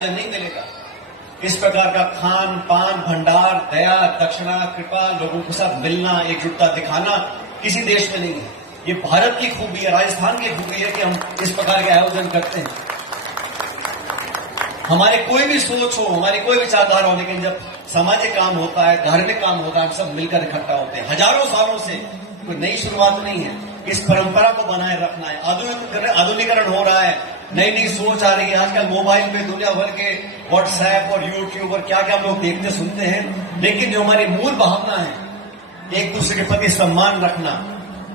नहीं मिलेगा। इस प्रकार का खान पान भंडार दया दक्षिणा कृपा लोगों के साथ मिलना एकजुटता दिखाना किसी देश में नहीं है। ये भारत की खूबी है, राजस्थान की खूबी है कि हम इस प्रकार के आयोजन करते हैं। हमारे कोई भी सोच हो, हमारी कोई विचारधारा हो, लेकिन जब सामाजिक काम होता है, धार्मिक काम होता है, हम सब मिलकर इकट्ठा होते हैं। हजारों सालों से कोई नई शुरुआत नहीं है। इस परंपरा को बनाए रखना है। आधुनिकीकरण हो रहा है, नई नई सोच आ रही है। आजकल मोबाइल पे दुनिया भर के व्हाट्सएप और यूट्यूब और क्या क्या हम लोग देखते सुनते हैं, लेकिन जो हमारी मूल भावना है, एक दूसरे के प्रति सम्मान रखना,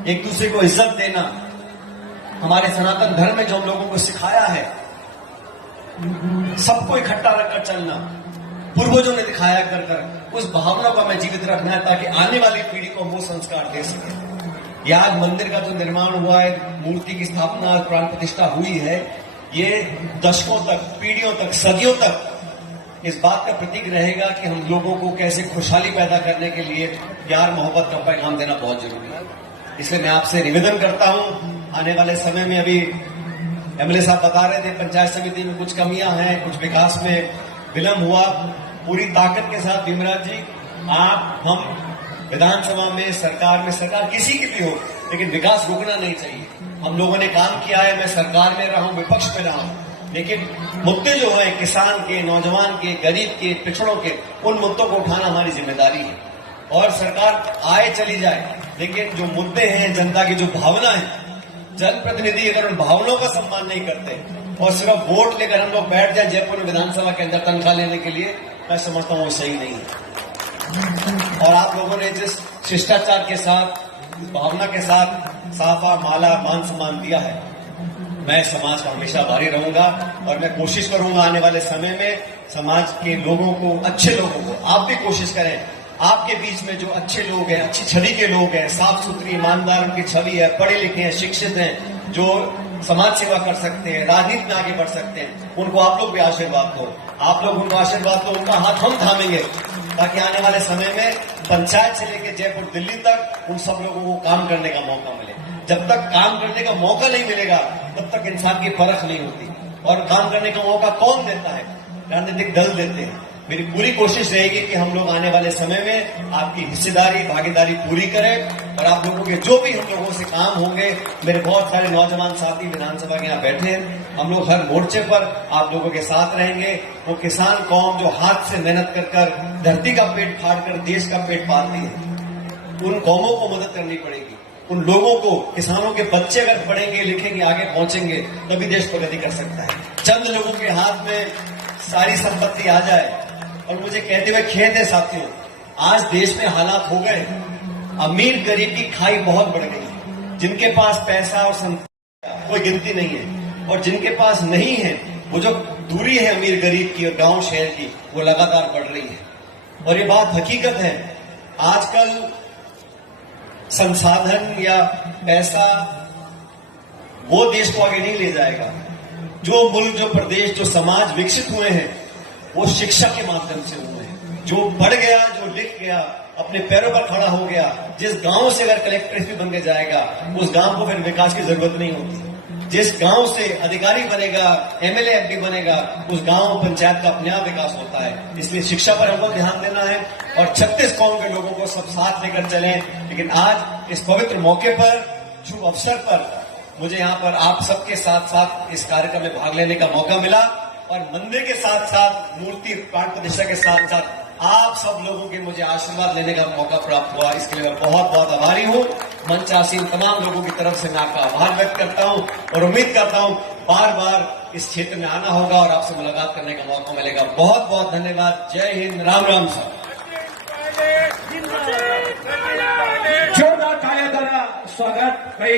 एक दूसरे को इज्जत देना, हमारे सनातन धर्म में जो हम लोगों को सिखाया है, सबको इकट्ठा रखकर चलना, पूर्वजों ने दिखाया कर कर, उस भावना को हमें जीवित रखना है ताकि आने वाली पीढ़ी को वो संस्कार दे सके। यह आज मंदिर का जो निर्माण हुआ है, मूर्ति की स्थापना प्राण प्रतिष्ठा हुई है, ये दशकों तक, पीढ़ियों तक, सदियों तक इस बात का प्रतीक रहेगा कि हम लोगों को कैसे खुशहाली पैदा करने के लिए प्यार मोहब्बत का पैगाम देना बहुत जरूरी है। इसलिए मैं आपसे निवेदन करता हूं, आने वाले समय में अभी एमएलए साहब बता रहे थे पंचायत समिति में कुछ कमियां हैं, कुछ विकास में विलंब हुआ। पूरी ताकत के साथ भीमराज जी, आप, हम विधानसभा में, सरकार किसी की भी हो, लेकिन विकास रुकना नहीं चाहिए। हम लोगों ने काम किया है, मैं सरकार में रहा हूं, विपक्ष में रहा हूं, लेकिन मुद्दे जो है किसान के, नौजवान के, गरीब के, पिछड़ों के, उन मुद्दों को उठाना हमारी जिम्मेदारी है। और सरकार आए चली जाए, लेकिन जो मुद्दे हैं, जनता की जो भावना है, जनप्रतिनिधि अगर उन भावनाओं का सम्मान नहीं करते और सिर्फ वोट लेकर हम लोग बैठ जाए जयपुर विधानसभा के अंदर तनख्वाह लेने के लिए, मैं समझता हूं वो सही नहीं है। और आप लोगों ने जिस शिष्टाचार के साथ, भावना के साथ साफा माला मान सम्मान दिया है, मैं समाज का हमेशा आभारी रहूंगा। और मैं कोशिश करूंगा आने वाले समय में समाज के लोगों को, अच्छे लोगों को, आप भी कोशिश करें, आपके बीच में जो अच्छे लोग हैं, अच्छी छवि के लोग हैं, साफ सुथरी ईमानदार उनकी छवि है, पढ़े लिखे हैं, शिक्षित हैं, जो समाज सेवा कर सकते हैं, राजनीति में आगे बढ़ सकते हैं, उनको आप लोग भी आशीर्वाद दो। आप लोग उनको आशीर्वाद दो, उनका हाथ हम थामेंगे, ताकि आने वाले समय में पंचायत से लेकर जयपुर दिल्ली तक उन सब लोगों को काम करने का मौका मिले। जब तक काम करने का मौका नहीं मिलेगा, तब तक इंसान की परख नहीं होती। और काम करने का मौका कौन देता है? राजनीतिक दल देते हैं। मेरी पूरी कोशिश रहेगी कि हम लोग आने वाले समय में आपकी हिस्सेदारी, भागीदारी पूरी करें। और आप लोगों के जो भी हम लोगों से काम होंगे, मेरे बहुत सारे नौजवान साथी विधानसभा के यहाँ बैठे हैं, हम लोग हर मोर्चे पर आप लोगों के साथ रहेंगे। वो किसान कौम जो हाथ से मेहनत कर कर धरती का पेट फाड़ कर देश का पेट पालती है, उन कौमों को मदद करनी पड़ेगी। उन लोगों को, किसानों के बच्चे अगर पढ़ेंगे लिखेंगे आगे पहुंचेंगे, तभी देश प्रगति कर सकता है। चंद लोगों के हाथ में सारी संपत्ति आ जाए, और मुझे कहते हुए खेद है साथियों, आज देश में हालात हो गए, अमीर गरीब की खाई बहुत बढ़ गई। जिनके पास पैसा और संपत्ति कोई गिनती नहीं है, और जिनके पास नहीं है, वो जो दूरी है अमीर गरीब की और गांव शहर की, वो लगातार बढ़ रही है। और ये बात हकीकत है। आजकल संसाधन या पैसा वो देश को आगे नहीं ले जाएगा। जो मुल्क, जो प्रदेश, जो समाज विकसित हुए हैं, वो शिक्षा के माध्यम से हुए हैं। जो पढ़ गया, जो लिख गया, अपने पैरों पर खड़ा हो गया, जिस गांव से अगर कलेक्टर भी बन के जाएगा, उस गांव को फिर विकास की जरूरत नहीं होती। जिस गांव से अधिकारी बनेगा, एमएलए एमपी बनेगा, उस गांव पंचायत का अपने आप विकास होता है। इसलिए शिक्षा पर हमको ध्यान देना है और 36 कौम के लोगों को सब साथ लेकर चलें। लेकिन आज इस पवित्र मौके पर, शुभ अवसर पर, मुझे यहाँ पर आप सबके साथ साथ इस कार्यक्रम में भाग लेने का मौका मिला। और मंदिर के साथ साथ, मूर्ति प्राण प्रतिष्ठा के साथ साथ आप सब लोगों के मुझे आशीर्वाद लेने का मौका प्राप्त हुआ, इसके लिए मैं बहुत बहुत आभारी हूं। मंच आसीन तमाम लोगों की तरफ से मैं आपका आभार व्यक्त करता हूं और उम्मीद करता हूं बार बार इस क्षेत्र में आना होगा और आपसे मुलाकात करने का मौका मिलेगा। बहुत बहुत धन्यवाद। जय हिंद, राम राम साहब। जोरदार तालियां द्वारा स्वागत भाई।